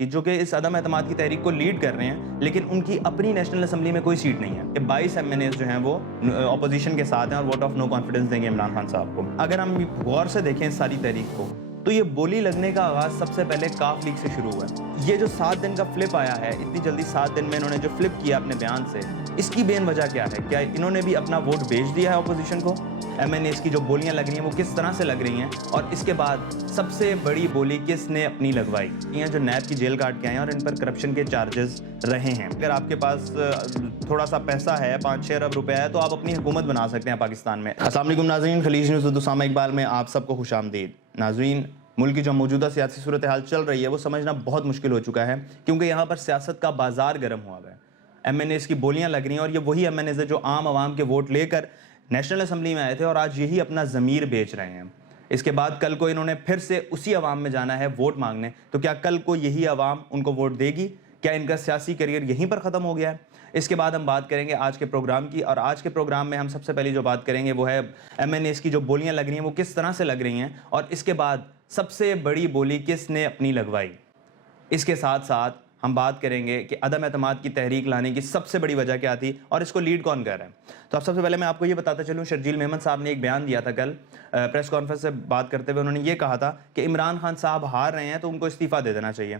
کہ جو کہ اس عدم اعتماد کی تحریک کو لیڈ کر رہے ہیں، لیکن ان کی اپنی نیشنل اسمبلی میں کوئی سیٹ نہیں ہے کہ 22 ایم این ایز جو ہیں وہ اپوزیشن کے ساتھ ہیں اور ووٹ آف نو کانفیڈنس دیں گے عمران خان صاحب کو۔ اگر ہم غور سے دیکھیں اس ساری تحریک کو تو یہ بولی لگنے کا آغاز سب سے پہلے کاف لیگ سے شروع ہوا ہے۔ یہ جو 7 دن کا فلپ آیا ہے، اتنی جلدی 7 دن میں انہوں نے جو فلپ کیا اپنے بیان سے، اس کی بین وجہ کیا ہے؟ کیا انہوں نے بھی اپنا ووٹ بیچ دیا ہے اپوزیشن کو؟ ایم این ایز کی جو بولیاں لگ رہی ہیں وہ کس طرح سے لگ رہی ہیں، اور اس کے بعد سب سے بڑی بولی کس نے اپنی لگوائی؟ یہ جو نیب کی جیل کاٹ کے آئے ہیں اور ان پر کرپشن کے چارجز رہے ہیں۔ اگر آپ کے پاس تھوڑا سا پیسہ ہے، 5-6 ارب روپے ہے، تو آپ اپنی حکومت بنا سکتے ہیں پاکستان میں۔ السلام علیکم ناظرین، خلیج نیوز سے اسامہ اقبال میں آپ سب کو خوش آمدید۔ ناظرین، ملک کی جو موجودہ سیاسی صورتحال چل رہی ہے وہ سمجھنا بہت مشکل ہو چکا ہے، کیونکہ یہاں پر سیاست کا بازار گرم ہوا ہے۔ ایم این ایز کی بولیاں لگ رہی ہیں، اور یہ وہی ایم این ایز ہے جو عام عوام کے ووٹ لے کر نیشنل اسمبلی میں آئے تھے اور آج یہی اپنا ضمیر بیچ رہے ہیں۔ اس کے بعد کل کو انہوں نے پھر سے اسی عوام میں جانا ہے ووٹ مانگنے، تو کیا کل کو یہی عوام ان کو ووٹ دے گی؟ کیا ان کا سیاسی کیریئر یہیں پر ختم ہو گیا ہے؟ اس کے بعد ہم بات کریں گے آج کے پروگرام کی، اور آج کے پروگرام میں ہم سب سے پہلی جو بات کریں گے وہ ہے ایم این ایز کی جو بولیاں لگ رہی ہیں وہ کس طرح سے لگ رہی ہیں، اور اس کے بعد سب سے بڑی بولی کس نے اپنی لگوائی۔ اس کے ساتھ ساتھ ہم بات کریں گے کہ عدم اعتماد کی تحریک لانے کی سب سے بڑی وجہ کیا تھی اور اس کو لیڈ کون کر رہا ہے۔ تو اب سب سے پہلے میں آپ کو یہ بتاتا چلوں، شرجیل میمن صاحب نے ایک بیان دیا تھا کل پریس کانفرنس سے بات کرتے ہوئے، انہوں نے یہ کہا تھا کہ عمران خان صاحب ہار رہے ہیں تو ان کو استعفیٰ دے دینا چاہیے۔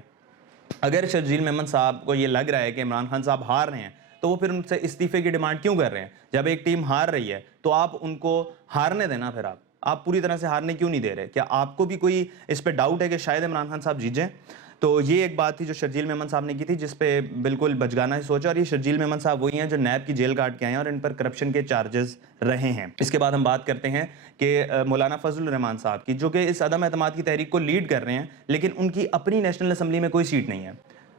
اگر شرجیل میمن صاحب کو یہ لگ رہا ہے کہ عمران خان صاحب ہار رہے ہیں تو وہ پھر ان سے استعفے کی ڈیمانڈ کیوں کر رہے ہیں؟ جب ایک ٹیم ہار رہی ہے تو آپ ان کو ہارنے دینا، پھر آپ پوری طرح سے ہارنے کیوں نہیں دے رہے؟ کیا آپ کو بھی کوئی اس پہ ڈاؤٹ ہے کہ شاید عمران خان صاحب جیت جائیں؟ تو یہ ایک بات تھی جو شرجیل میمن صاحب نے کی تھی، جس پہ بالکل بچگانہ ہی سوچا، اور یہ شرجیل میمن صاحب وہی ہیں جو نیب کی جیل کاٹ کے آئے ہیں اور ان پر کرپشن کے چارجز رہے ہیں۔ اس کے بعد ہم بات کرتے ہیں کہ مولانا فضل الرحمان صاحب کی، جو کہ اس عدم اعتماد کی تحریک کو لیڈ کر رہے ہیں، لیکن ان کی اپنی نیشنل اسمبلی میں کوئی سیٹ نہیں ہے۔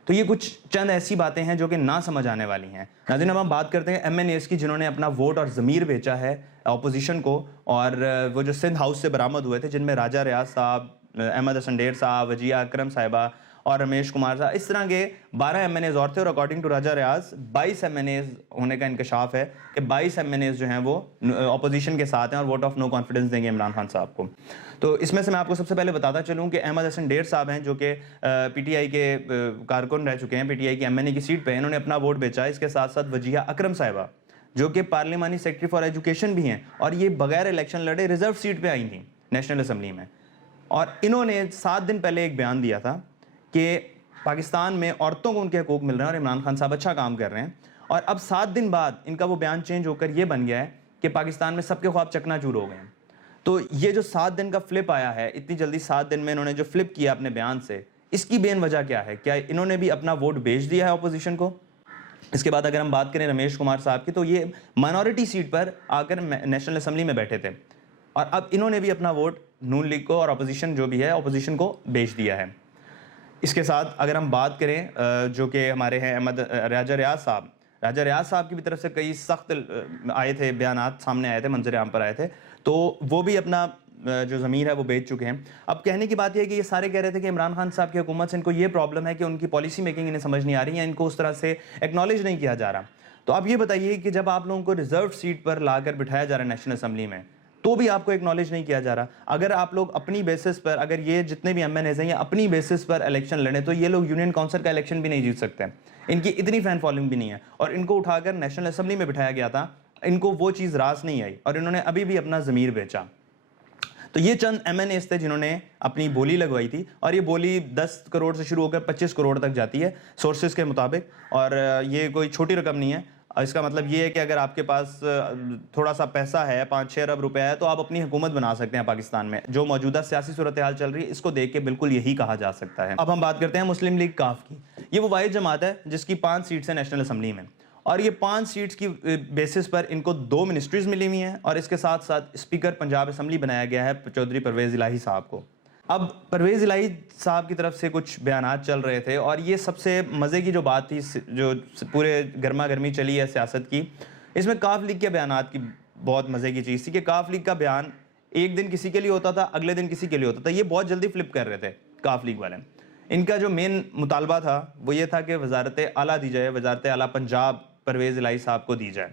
تو یہ کچھ چند ایسی باتیں ہیں جو کہ نہ سمجھ آنے والی ہیں۔ ناظرین، اب ہم بات کرتے ہیں ایم این ایز کی، جنہوں نے اپنا ووٹ اور ضمیر بیچا ہے اپوزیشن کو، اور وہ جو سندھ ہاؤس سے برآمد ہوئے تھے، جن میں راجہ ریاض صاحب، احمد حسن ڈیر صاحب، وجیہ اکرم صاحبہ اور رمیش کمار صاحب، اس طرح کے 12 ایم این ایز اور تھے، اور according to Raja Riaz 22 MNAs ہونے کا انکشاف ہے کہ 22 ایم این ایز جو ہیں وہ اپوزیشن کے ساتھ ہیں اور ووٹ آف نو کانفیڈنس دیں گے عمران خان صاحب کو۔ تو اس میں سے میں آپ کو سب سے پہلے بتاتا چلوں کہ احمد حسن ڈیر صاحب ہیں، جو کہ پی ٹی آئی کے کارکن رہ چکے ہیں، پی ٹی آئی کی ایم این اے کی سیٹ پہ انہوں نے اپنا ووٹ بیچا۔ اس کے ساتھ ساتھ وجیہ اکرم صاحبہ، جو کہ پارلیمانی سیکرٹری فار ایجوکیشن بھی ہیں، اور یہ بغیر الیکشن لڑے ریزرو سیٹ پہ آئی تھیں نیشنل اسمبلی میں، اور انہوں نے 7 دن پہلے ایک بیان دیا تھا کہ پاکستان میں عورتوں کو ان کے حقوق مل رہے ہیں اور عمران خان صاحب اچھا کام کر رہے ہیں، اور اب 7 دن بعد ان کا وہ بیان چینج ہو کر یہ بن گیا ہے کہ پاکستان میں سب کے خواب چکنا چور ہو گئے ہیں۔ تو یہ جو 7 دن کا فلپ آیا ہے، اتنی جلدی 7 دن میں انہوں نے جو فلپ کیا اپنے بیان سے، اس کی بین وجہ کیا ہے؟ کیا انہوں نے بھی اپنا ووٹ بیچ دیا ہے اپوزیشن کو؟ اس کے بعد اگر ہم بات کریں رمیش کمار صاحب کی، تو یہ مائنورٹی سیٹ پر آ کر نیشنل اسمبلی میں بیٹھے تھے، اور اب انہوں نے بھی اپنا ووٹ نون لیگ کو اور اپوزیشن جو بھی ہے اپوزیشن کو بیچ دیا ہے۔ اس کے ساتھ اگر ہم بات کریں جو کہ ہمارے ہیں راجہ ریاض صاحب کی بھی طرف سے کئی سخت آئے تھے، بیانات سامنے آئے تھے، منظر عام پر آئے تھے، تو وہ بھی اپنا جو ضمیر ہے وہ بیچ چکے ہیں۔ اب کہنے کی بات یہ ہے کہ یہ سارے کہہ رہے تھے کہ عمران خان صاحب کی حکومت سے ان کو یہ پرابلم ہے کہ ان کی پالیسی میکنگ انہیں سمجھ نہیں آ رہی ہے، ان کو اس طرح سے ایکنالج نہیں کیا جا رہا۔ تو آپ یہ بتائیے کہ جب آپ لوگوں کو ریزرو سیٹ پر لا کر بٹھایا جا رہا ہے نیشنل اسمبلی میں، تو بھی آپ کو ایکنالج نہیں کیا جا رہا۔ اگر آپ لوگ اپنی بیسس پر، اگر یہ جتنے بھی ایم این ایز ہیں یہ اپنی بیسس پر الیکشن لڑیں، تو یہ لوگ یونین کونسل کا الیکشن بھی نہیں جیت سکتے، ان کی اتنی فین فالوئنگ بھی نہیں ہے، اور ان کو اٹھا کر نیشنل اسمبلی میں بٹھایا گیا تھا، ان کو وہ چیز راس نہیں آئی، اور انہوں نے ابھی بھی اپنا ضمیر بیچا۔ تو یہ چند ایم این ایز تھے جنہوں نے اپنی بولی لگوائی تھی، اور یہ بولی 10 کروڑ سے شروع ہو کر 25 کروڑ تک جاتی ہے سورسز کے مطابق، اور یہ کوئی چھوٹی رقم نہیں ہے۔ اس کا مطلب یہ ہے کہ اگر آپ کے پاس تھوڑا سا پیسہ ہے، 5-6 ارب روپے ہے، تو آپ اپنی حکومت بنا سکتے ہیں پاکستان میں۔ جو موجودہ سیاسی صورتحال چل رہی ہے اس کو دیکھ کے بالکل یہی کہا جا سکتا ہے۔ اب ہم بات کرتے ہیں مسلم لیگ کاف کی۔ یہ وہ واحد جماعت ہے جس کی 5 سیٹس ہیں نیشنل اسمبلی میں، اور یہ 5 سیٹس کی بیسس پر ان کو 2 منسٹریز ملی ہوئی ہیں، اور اس کے ساتھ ساتھ اسپیکر پنجاب اسمبلی بنایا گیا ہے چودھری پرویز الہی صاحب کو۔ اب پرویز الہی صاحب کی طرف سے کچھ بیانات چل رہے تھے، اور یہ سب سے مزے کی جو بات تھی، جو پورے گرما گرمی چلی ہے سیاست کی، اس میں کاف لیگ کے بیانات کی بہت مزے کی چیز تھی کہ کاف لیگ کا بیان ایک دن کسی کے لیے ہوتا تھا، اگلے دن کسی کے لیے ہوتا تھا۔ یہ بہت جلدی فلپ کر رہے تھے کاف لیگ والے۔ ان کا جو مین مطالبہ تھا وہ یہ تھا کہ وزارت اعلیٰ دی جائے، وزارت اعلیٰ پنجاب پرویز الہی صاحب کو دی جائے۔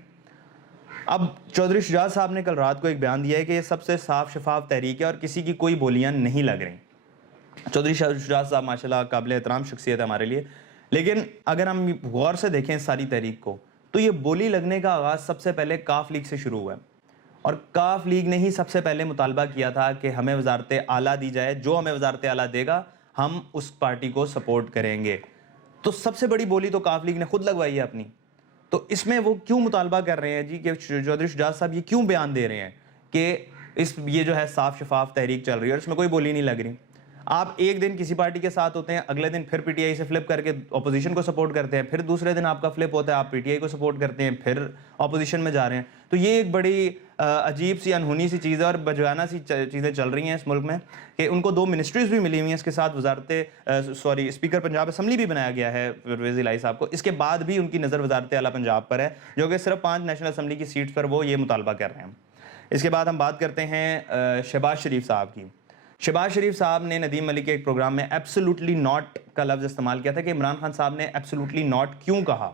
اب چودھری شجاعت صاحب نے کل رات کو ایک بیان دیا ہے کہ یہ سب سے صاف شفاف تحریک ہے اور کسی کی کوئی بولیاں نہیں لگ رہی۔ چودھری شجاعت صاحب ماشاءاللہ قابل احترام شخصیت ہے ہمارے لیے، لیکن اگر ہم غور سے دیکھیں اس ساری تحریک کو تو یہ بولی لگنے کا آغاز سب سے پہلے کاف لیگ سے شروع ہوا ہے، اور کاف لیگ نے ہی سب سے پہلے مطالبہ کیا تھا کہ ہمیں وزارت اعلیٰ دی جائے، جو ہمیں وزارت اعلیٰ دے گا ہم اس پارٹی کو سپورٹ کریں گے۔ تو سب سے بڑی بولی تو کاف لیگ نے خود لگوائی ہے اپنی، تو اس میں وہ کیوں مطالبہ کر رہے ہیں جی کہ چودھری شجاعت صاحب یہ کیوں بیان دے رہے ہیں کہ یہ جو ہے صاف شفاف تحریک چل رہی ہے اور اس میں کوئی بولی نہیں لگ رہی۔ آپ ایک دن کسی پارٹی کے ساتھ ہوتے ہیں، اگلے دن پھر پی ٹی آئی سے فلپ کر کے اپوزیشن کو سپورٹ کرتے ہیں، پھر دوسرے دن آپ کا فلپ ہوتا ہے آپ پی ٹی آئی کو سپورٹ کرتے ہیں، پھر اپوزیشن میں جا رہے ہیں۔ تو یہ ایک بڑی عجیب سی انہونی سی چیز ہے اور بجوانہ سی چیزیں چل رہی ہیں اس ملک میں کہ ان کو 2 منسٹریز بھی ملی ہوئی ہیں، اس کے ساتھ اسپیکر پنجاب اسمبلی بھی بنایا گیا ہے پرویز الہی صاحب کو، اس کے بعد بھی ان کی نظر وزارت اعلیٰ پنجاب پر ہے، جو کہ صرف 5 نیشنل اسمبلی کی سیٹس پر وہ یہ مطالبہ کر رہے ہیں۔ اس کے بعد ہم بات کرتے ہیں شہباز شریف صاحب کی۔ شہباز شریف صاحب نے ندیم ملک کے ایک پروگرام میں ایبسولوٹلی ناٹ کا لفظ استعمال کیا تھا کہ عمران خان صاحب نے ایبسولوٹلی ناٹ کیوں کہا۔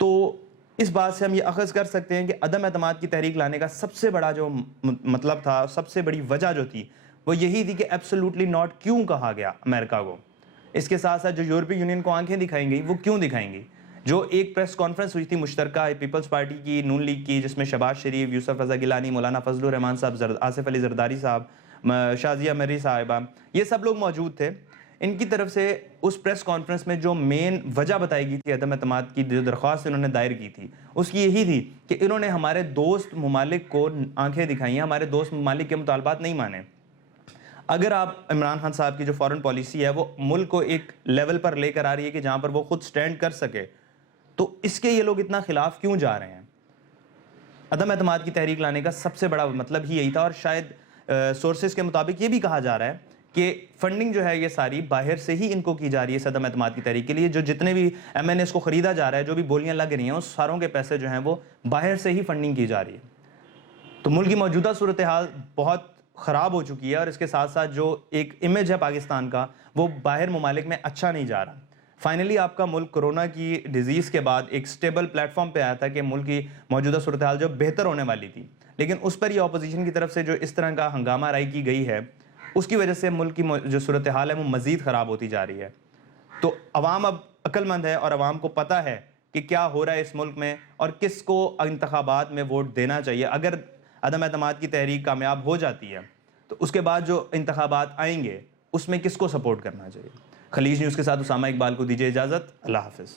تو اس بات سے ہم یہ اخذ کر سکتے ہیں کہ عدم اعتماد کی تحریک لانے کا سب سے بڑا جو مطلب تھا، سب سے بڑی وجہ جو تھی وہ یہی تھی کہ ایبسولوٹلی ناٹ کیوں کہا گیا امریکہ کو۔ اس کے ساتھ ساتھ جو یورپی یونین کو آنکھیں دکھائیں گئی وہ کیوں دکھائیں گی؟ جو ایک پریس کانفرنس ہوئی تھی مشترکہ پیپلز پارٹی کی، نون لیگ کی، جس میں شہباز شریف، یوسف رضا گیلانی، مولانا فضل الرحمان صاحب، آصف علی زرداری صاحب، شازیہ مری صاحبہ، یہ سب لوگ موجود تھے۔ ان کی طرف سے اس پریس کانفرنس میں جو مین وجہ بتائی گئی تھی عدم اعتماد کی، جو درخواست انہوں نے دائر کی تھی، اس کی یہی تھی کہ انہوں نے ہمارے دوست ممالک کو آنکھیں دکھائی ہیں، ہمارے دوست ممالک کے مطالبات نہیں مانے۔ اگر آپ عمران خان صاحب کی جو فارن پالیسی ہے وہ ملک کو ایک لیول پر لے کر آ رہی ہے کہ جہاں پر وہ خود سٹینڈ کر سکے، تو اس کے یہ لوگ اتنا خلاف کیوں جا رہے ہیں؟ عدم اعتماد کی تحریک لانے کا سب سے بڑا مطلب ہی یہی تھا، اور شاید سورسز کے مطابق یہ بھی کہا جا رہا ہے کہ فنڈنگ جو ہے یہ ساری باہر سے ہی ان کو کی جا رہی ہے اس عدم اعتماد کی تحریک کے لیے۔ جو جتنے بھی ایم این ایس کو خریدا جا رہا ہے، جو بھی بولیاں لگ رہی ہیں، اس ساروں کے پیسے جو ہیں وہ باہر سے ہی فنڈنگ کی جا رہی ہے۔ تو ملک کی موجودہ صورتحال بہت خراب ہو چکی ہے، اور اس کے ساتھ ساتھ جو ایک امیج ہے پاکستان کا وہ باہر ممالک میں اچھا نہیں جا رہا۔ فائنلی آپ کا ملک کرونا کی ڈیزیز کے بعد ایک سٹیبل پلیٹ فارم پہ آیا تھا کہ ملک کی موجودہ صورتحال جو بہتر ہونے والی تھی، لیکن اس پر یہ اپوزیشن کی طرف سے جو اس طرح کا ہنگامہ آرائی کی گئی ہے، اس کی وجہ سے ملک کی جو صورتحال ہے وہ مزید خراب ہوتی جا رہی ہے۔ تو عوام اب عقل مند ہے اور عوام کو پتہ ہے کہ کیا ہو رہا ہے اس ملک میں اور کس کو انتخابات میں ووٹ دینا چاہیے۔ اگر عدم اعتماد کی تحریک کامیاب ہو جاتی ہے تو اس کے بعد جو انتخابات آئیں گے اس میں کس کو سپورٹ کرنا چاہیے۔ خلیج نیوز کے ساتھ اسامہ اقبال کو دیجیے اجازت، اللہ حافظ۔